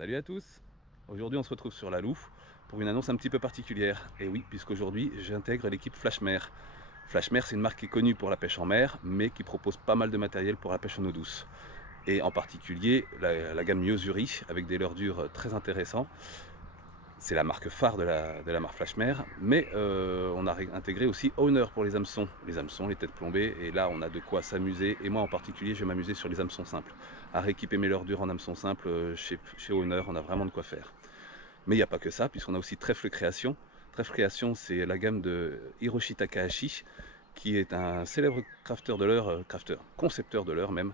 Salut à tous. Aujourd'hui on se retrouve sur la Loue pour une annonce un petit peu particulière. Et oui, puisqu'aujourd'hui j'intègre l'équipe Flashmer. Flashmer, c'est une marque qui est connue pour la pêche en mer, mais qui propose pas mal de matériel pour la pêche en eau douce. Et en particulier la gamme Yozuri avec des leurres dures très intéressants. C'est la marque phare de la marque Flashmer, mais on a intégré aussi Owner pour les hameçons, les têtes plombées, et là on a de quoi s'amuser, et moi en particulier je vais m'amuser sur les hameçons simples. À rééquiper mes leurres dures en hameçons simples, chez Owner, on a vraiment de quoi faire. Mais il n'y a pas que ça, puisqu'on a aussi Trèfle Création. Trèfle Création, c'est la gamme de Hiroshi Takahashi, qui est un célèbre crafteur de leurre, concepteur de leurre même,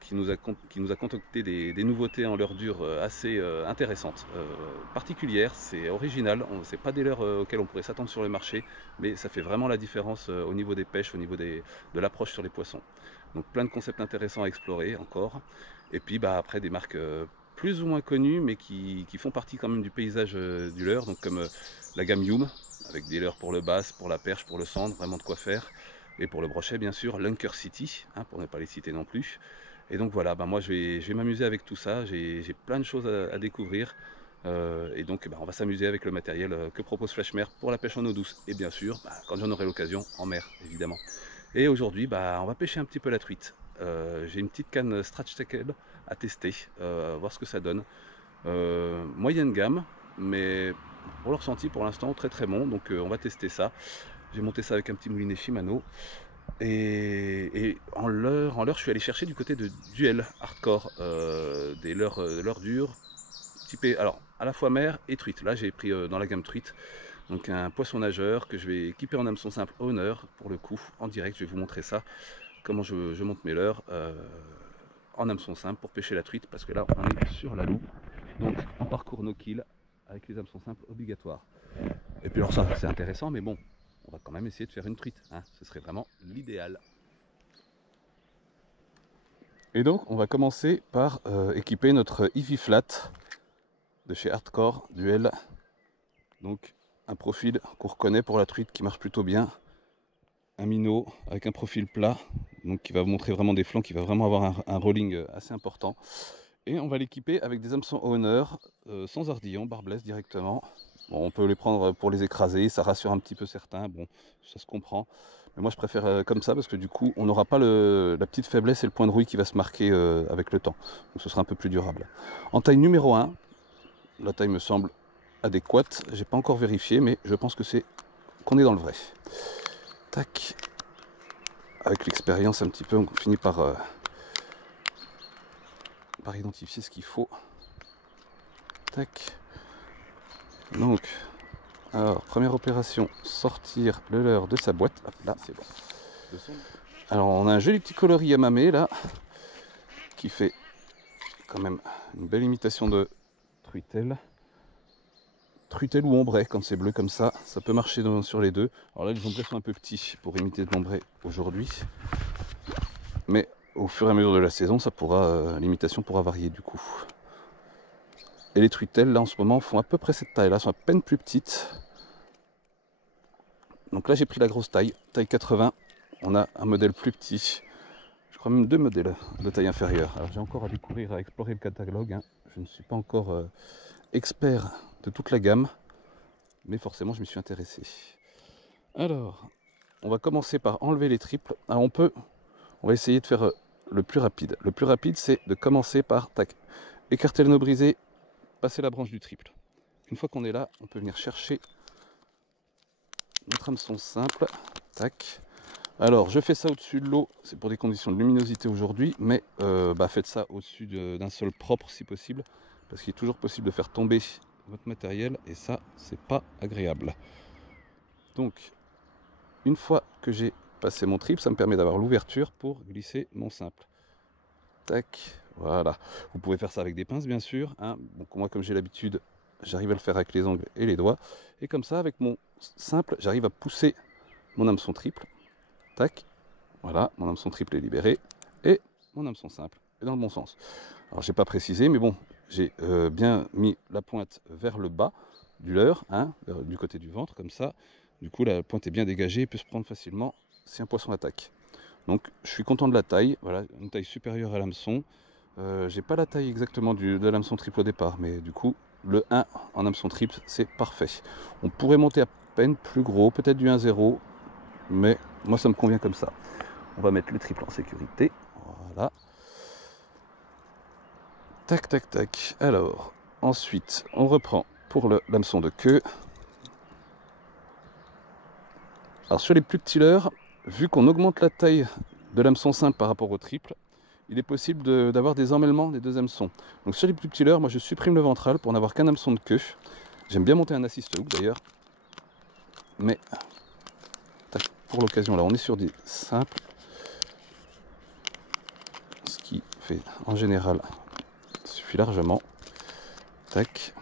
qui nous a concocté des nouveautés en leurre dure assez intéressantes, particulières. C'est original, c'est pas des leurres auxquelles on pourrait s'attendre sur le marché, mais ça fait vraiment la différence au niveau des pêches, au niveau de l'approche sur les poissons. Donc plein de concepts intéressants à explorer encore. Et puis après des marques plus ou moins connues, mais qui font partie quand même du paysage du leurre, donc comme la gamme Yoom, avec des leurres pour le bass, pour la perche, pour le sandre, vraiment de quoi faire. Et pour le brochet, bien sûr, Lunker City, pour ne pas les citer non plus. Et donc voilà, moi je vais m'amuser avec tout ça, j'ai plein de choses à découvrir. Et donc on va s'amuser avec le matériel que propose Flashmer pour la pêche en eau douce. Et bien sûr, quand j'en aurai l'occasion, en mer, évidemment. Et aujourd'hui, on va pêcher un petit peu la truite. J'ai une petite canne Stretch Tackle à tester, voir ce que ça donne. Moyenne gamme, mais pour le ressenti pour l'instant très très bon, donc on va tester ça. J'ai monté ça avec un petit moulinet Shimano. Et en leurre, je suis allé chercher du côté de Duel Hardcore, des leurres dures, typées alors à la fois mer et truite. Là j'ai pris dans la gamme truite, donc un poisson nageur que je vais équiper en hameçon simple Owner pour le coup, en direct. Je vais vous montrer ça, comment je monte mes leurres en hameçon simple pour pêcher la truite, parce que là on est sur la Loue, donc en parcours no kill avec les hameçons simples obligatoires. Et puis alors ça c'est intéressant, mais bon, on va quand même essayer de faire une truite, ce serait vraiment l'idéal. Et donc on va commencer par équiper notre Eevee Flat de chez Hardcore Duel. Donc un profil qu'on reconnaît pour la truite, qui marche plutôt bien. Un minot avec un profil plat, donc qui va montrer vraiment des flancs, qui va vraiment avoir un rolling assez important. Et on va l'équiper avec des hameçons Owner, sans ardillon, barbless directement. Bon, on peut les prendre pour les écraser, ça rassure un petit peu certains, bon, ça se comprend. Mais moi je préfère comme ça, parce que du coup on n'aura pas la petite faiblesse et le point de rouille qui va se marquer avec le temps. Donc ce sera un peu plus durable. En taille numéro 1, la taille me semble adéquate, j'ai pas encore vérifié, mais je pense que qu'on est dans le vrai. Tac. Avec l'expérience un petit peu, on finit par identifier ce qu'il faut. Tac. Donc, alors, première opération, sortir le leurre de sa boîte. Hop là, c'est bon. Alors, on a un joli petit coloris Yamame là, qui fait quand même une belle imitation de truitelle. Truitelle ou ombré, quand c'est bleu comme ça peut marcher sur les deux. Alors là, les ombrés sont un peu petits pour imiter de l'ombré aujourd'hui. Mais au fur et à mesure de la saison, l'imitation pourra varier du coup. Et les truitelles, là en ce moment, font à peu près cette taille-là, sont à peine plus petites. Donc là, j'ai pris la grosse taille, taille 80. On a un modèle plus petit. Je crois même deux modèles de taille inférieure. Alors j'ai encore à découvrir, à explorer le catalogue. Je ne suis pas encore expert de toute la gamme, mais forcément, je m'y suis intéressé. Alors, on va commencer par enlever les triples. Alors on va essayer de faire le plus rapide. Le plus rapide, c'est de commencer par écarter le nœud brisé, passer la branche du triple. Une fois qu'on est là, on peut venir chercher notre hameçon simple. Tac. Alors, je fais ça au-dessus de l'eau, c'est pour des conditions de luminosité aujourd'hui, mais faites ça au-dessus d'un sol propre si possible, parce qu'il est toujours possible de faire tomber votre matériel, et ça, c'est pas agréable. Donc, une fois que j'ai passé mon triple, ça me permet d'avoir l'ouverture pour glisser mon simple. Tac, voilà. Vous pouvez faire ça avec des pinces, bien sûr. Donc moi, comme j'ai l'habitude, j'arrive à le faire avec les ongles et les doigts. Et comme ça, avec mon simple, j'arrive à pousser mon hameçon triple. Tac, voilà, mon hameçon triple est libéré. Et mon hameçon simple est dans le bon sens. Alors, j'ai pas précisé, mais bon, j'ai bien mis la pointe vers le bas du leurre, du côté du ventre, comme ça. Du coup, la pointe est bien dégagée et peut se prendre facilement si un poisson attaque. Donc je suis content de la taille, voilà, une taille supérieure à l'hameçon. J'ai pas la taille exactement de l'hameçon triple au départ, mais du coup, le 1 en hameçon triple, c'est parfait. On pourrait monter à peine plus gros, peut-être du 1,0, mais moi ça me convient comme ça. On va mettre le triple en sécurité. Voilà. Tac, tac, tac. Alors, ensuite, on reprend pour l'hameçon de queue. Alors sur les plus petits leurres, vu qu'on augmente la taille de l'hameçon simple par rapport au triple, il est possible d'avoir des emmêlements des deux hameçons. Donc sur les plus petits leurres, moi je supprime le ventral pour n'avoir qu'un hameçon de queue. J'aime bien monter un assist hook d'ailleurs. Mais pour l'occasion là, on est sur des simples. Ce qui fait en général suffit largement. Tac.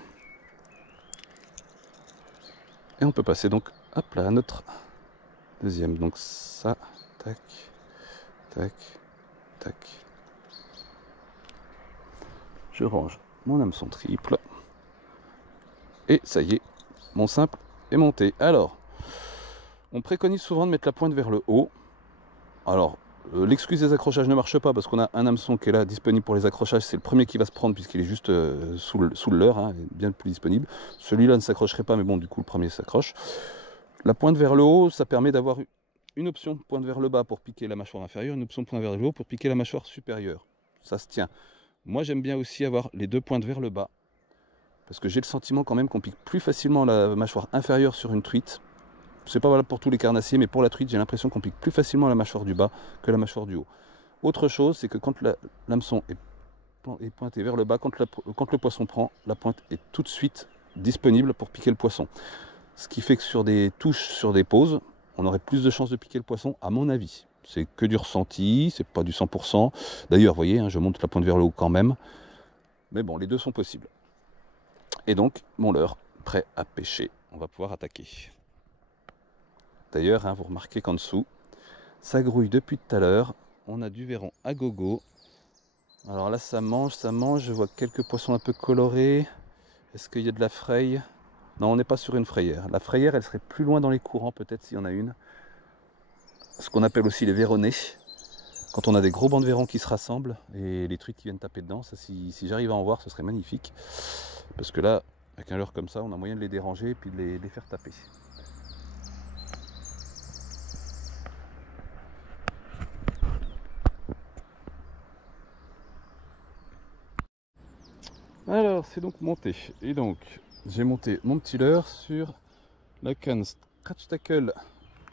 Et on peut passer donc hop là, à notre deuxième. Donc ça, tac, tac, tac. Je range mon hameçon triple. Et ça y est, mon simple est monté. Alors, on préconise souvent de mettre la pointe vers le haut. Alors, l'excuse des accrochages ne marche pas parce qu'on a un hameçon qui est là disponible pour les accrochages. C'est le premier qui va se prendre puisqu'il est juste sous le leurre, hein, bien plus disponible. Celui-là ne s'accrocherait pas, mais bon, du coup, le premier s'accroche. La pointe vers le haut, ça permet d'avoir une option pointe vers le bas pour piquer la mâchoire inférieure, une option pointe vers le haut pour piquer la mâchoire supérieure. Ça se tient. Moi, j'aime bien aussi avoir les deux pointes vers le bas, parce que j'ai le sentiment quand même qu'on pique plus facilement la mâchoire inférieure sur une truite. C'est pas valable pour tous les carnassiers, mais pour la truite, j'ai l'impression qu'on pique plus facilement la mâchoire du bas que la mâchoire du haut. Autre chose, c'est que quand l'hameçon est pointé vers le bas, quand le poisson prend, la pointe est tout de suite disponible pour piquer le poisson. Ce qui fait que sur des touches, sur des pauses, on aurait plus de chances de piquer le poisson, à mon avis. C'est que du ressenti, c'est pas du 100%. D'ailleurs, vous voyez, hein, je monte la pointe vers le haut quand même. Mais bon, les deux sont possibles. Et donc, mon leurre, prêt à pêcher. On va pouvoir attaquer. D'ailleurs, hein, vous remarquez qu'en dessous, ça grouille depuis tout à l'heure. On a du verron à gogo. Alors là, ça mange. Je vois quelques poissons un peu colorés. Est-ce qu'il y a de la fraye? Non, on n'est pas sur une frayère. La frayère, elle serait plus loin dans les courants, peut-être, s'il y en a une. Ce qu'on appelle aussi les verronnés. Quand on a des gros bancs de verron qui se rassemblent et les truites qui viennent taper dedans, ça, si j'arrive à en voir, ce serait magnifique. Parce que là, avec un leurre comme ça, on a moyen de les déranger et puis de les faire taper. Alors, c'est donc monté. Et donc, j'ai monté mon petit leurre sur la canne Scratch Tackle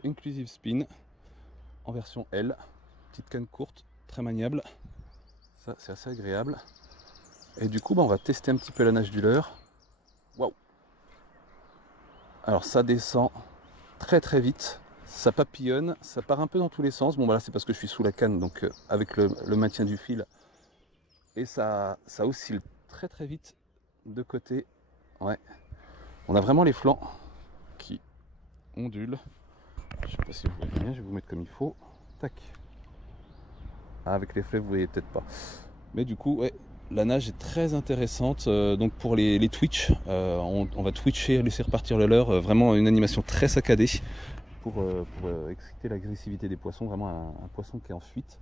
Inclusive Spin en version L. Petite canne courte, très maniable. Ça, c'est assez agréable. Et du coup, on va tester un petit peu la nage du leurre. Waouh! Alors, ça descend très très vite. Ça papillonne, ça part un peu dans tous les sens. Bon, voilà, c'est parce que je suis sous la canne, donc avec le maintien du fil. Et ça oscille très très vite de côté. Ouais. On a vraiment les flancs qui ondulent. Je sais pas si vous voyez bien, je vais vous mettre comme il faut. Tac. Ah, avec les flèches, vous voyez peut-être pas. Mais du coup, ouais, la nage est très intéressante. Donc pour les twitch, on va twitcher, laisser repartir le leurre. Vraiment une animation très saccadée pour exciter l'agressivité des poissons. Vraiment un poisson qui est en fuite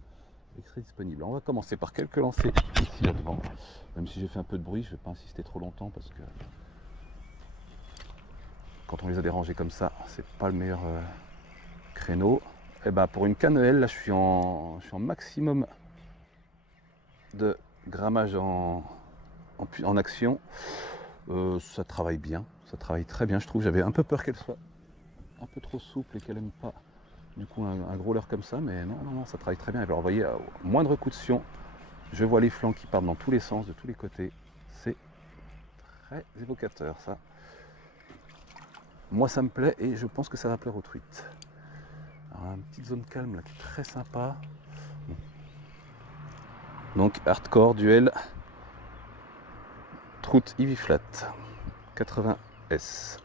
et qui serait disponible. On va commencer par quelques lancers ici là devant. Même si j'ai fait un peu de bruit, je ne vais pas insister trop longtemps parce que quand on les a dérangés comme ça, c'est pas le meilleur créneau. Et ben pour une canne L, là je suis en maximum de grammage en action. Ça travaille bien, ça travaille très bien, je trouve. J'avais un peu peur qu'elle soit un peu trop souple et qu'elle n'aime pas du coup un gros leurre comme ça, mais non, ça travaille très bien. Alors vous voyez, moindre coup de sion, je vois les flancs qui partent dans tous les sens, de tous les côtés. C'est très évocateur ça. Moi ça me plaît et je pense que ça va plaire aux truites. Alors, une petite zone calme là qui est très sympa. Donc hardcore duel trout Ivy Flat 80S.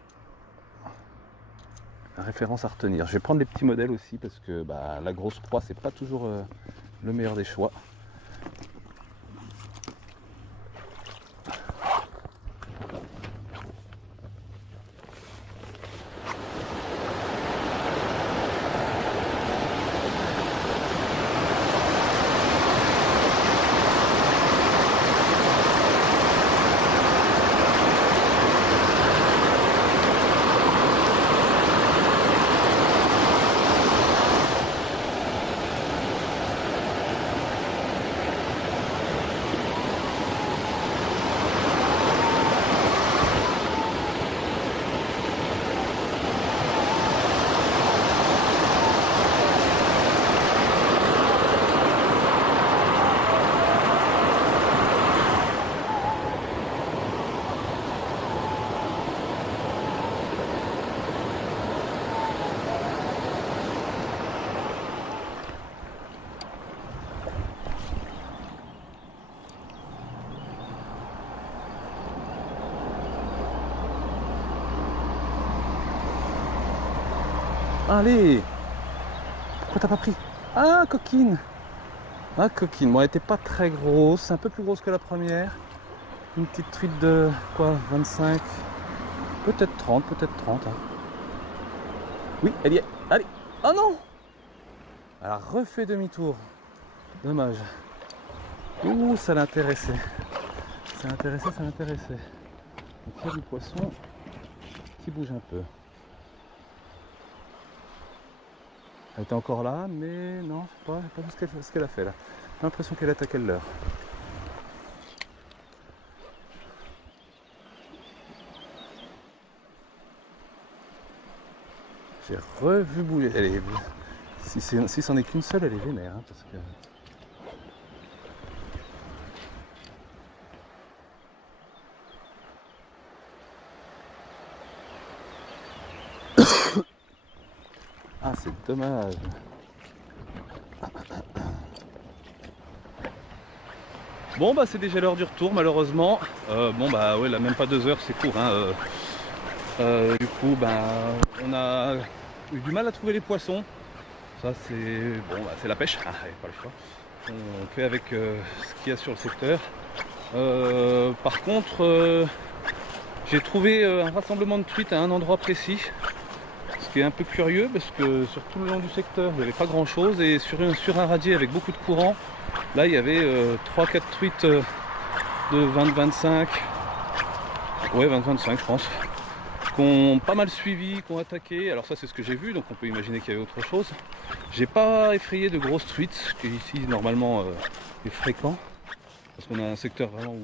Référence à retenir. Je vais prendre les petits modèles aussi parce que la grosse proie c'est pas toujours le meilleur des choix. Allez. Pourquoi t'as pas pris? Ah, coquine. Ah, coquine. Bon, elle était pas très grosse. Un peu plus grosse que la première. Une petite truite de quoi, 25, peut-être 30, hein. Oui, elle y est. Allez. Oh non. Elle a refait demi-tour. Dommage. Ouh, ça l'intéressait. Ça l'intéressait. Donc il y a du poisson qui bouge un peu. Elle était encore là, mais non, je sais pas vu ce qu'elle a fait là. J'ai l'impression qu'elle attaquait le leurre. J'ai revu bouger. Elle est... Si c'en est qu'une seule, elle est vénère. Hein, parce que... Ah, c'est dommage. Bon, bah c'est déjà l'heure du retour, malheureusement. Bon, bah ouais, là, même pas 2 heures, c'est court. Hein, du coup, bah, on a eu du mal à trouver les poissons. Ça, c'est bon, bah, c'est la pêche. Ah, pas le choix. On fait avec ce qu'il y a sur le secteur. Par contre, j'ai trouvé un rassemblement de truites à un endroit précis. Ce qui est un peu curieux parce que sur tout le long du secteur, il n'y avait pas grand chose. Et sur un radier avec beaucoup de courant, là, il y avait 3-4 truites de 20-25. Ouais, 20-25, je pense. Qui ont pas mal suivi, qui ont attaqué. Alors ça c'est ce que j'ai vu, donc on peut imaginer qu'il y avait autre chose. J'ai pas effrayé de grosses truites, ce qui ici normalement est fréquent. Parce qu'on a un secteur vraiment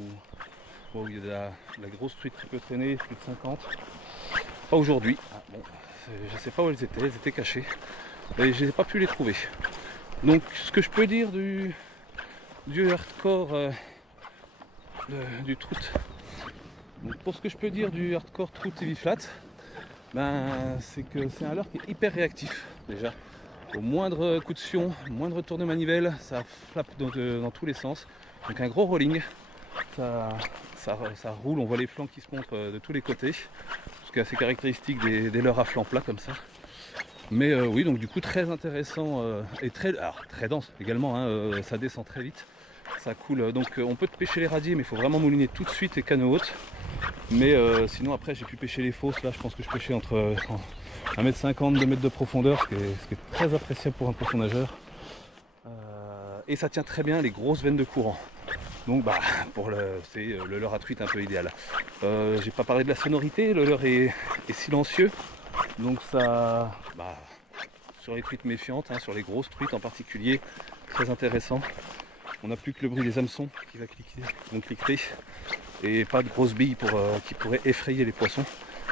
où il y a de la grosse truite qui peut traîner, plus de 50. Pas aujourd'hui. Ah, bon, je sais pas où elles étaient cachées. Et je n'ai pas pu les trouver. Donc ce que je peux dire du hardcore du trout. Donc, pour ce que je peux dire du hardcore trout TV flat, ben, c'est que c'est un leurre qui est hyper réactif déjà. Au moindre coup de sion, moindre tour de manivelle, ça flappe dans tous les sens. Donc un gros rolling, ça roule, on voit les flancs qui se montrent de tous les côtés. Ce qui est assez caractéristique des leurres à flanc plat comme ça. Mais oui, donc du coup très intéressant et très dense également, hein, ça descend très vite. Ça coule, donc on peut pêcher les radiers, mais il faut vraiment mouliner tout de suite et canne haute. Mais sinon après j'ai pu pêcher les fosses, là je pense que je pêchais entre 1m50, 2 m de profondeur, ce qui est très appréciable pour un poisson nageur. Et ça tient très bien les grosses veines de courant. Donc bah c'est le leurre à truite un peu idéal. J'ai pas parlé de la sonorité, le leurre est silencieux. Donc ça, sur les truites méfiantes, hein, sur les grosses truites en particulier, très intéressant. On n'a plus que le bruit des hameçons qui va cliqueter et pas de grosses billes qui pourraient effrayer les poissons.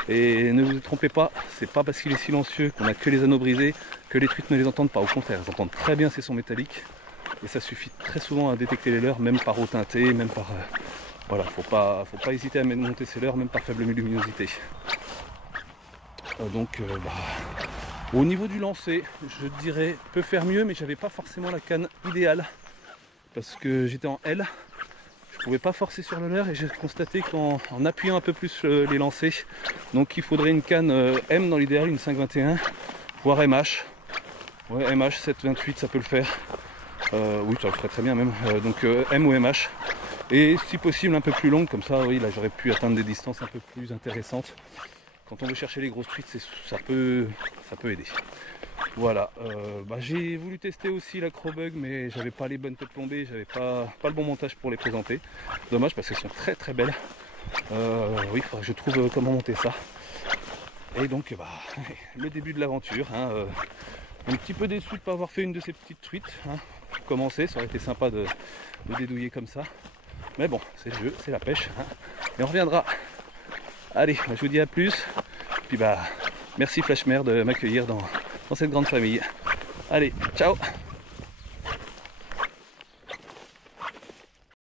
Et ne vous trompez pas, c'est pas parce qu'il est silencieux qu'on a que les anneaux brisés que les truites ne les entendent pas. Au contraire, elles entendent très bien ces sons métalliques et ça suffit très souvent à détecter les leurres, même par eau teintée, même par voilà, faut pas hésiter à monter ces leurres, même par faible luminosité. Au niveau du lancer, je dirais peut faire mieux, mais j'avais pas forcément la canne idéale parce que j'étais en L, je pouvais pas forcer sur le leurre et j'ai constaté qu'en appuyant un peu plus les lancers, donc il faudrait une canne M dans l'idéal, une 5,21 voire MH. Ouais, MH 7,28 ça peut le faire. Oui, ça le ferait très bien même. Donc M ou MH. Et si possible un peu plus longue, comme ça, oui, là j'aurais pu atteindre des distances un peu plus intéressantes. Quand on veut chercher les grosses truites, ça peut aider. Voilà, j'ai voulu tester aussi l'acrobug, mais j'avais pas les bonnes têtes plombées, j'avais pas le bon montage pour les présenter. Dommage parce qu'elles sont très très belles. Oui, il faudrait que je trouve comment monter ça. Et donc, le début de l'aventure. Hein, un petit peu déçu de ne pas avoir fait une de ces petites truites. Hein, pour commencer, ça aurait été sympa de dédouiller comme ça. Mais bon, c'est le jeu, c'est la pêche. Hein, et on reviendra. Allez, je vous dis à plus. Puis merci Flashmer de m'accueillir dans cette grande famille. Allez, ciao!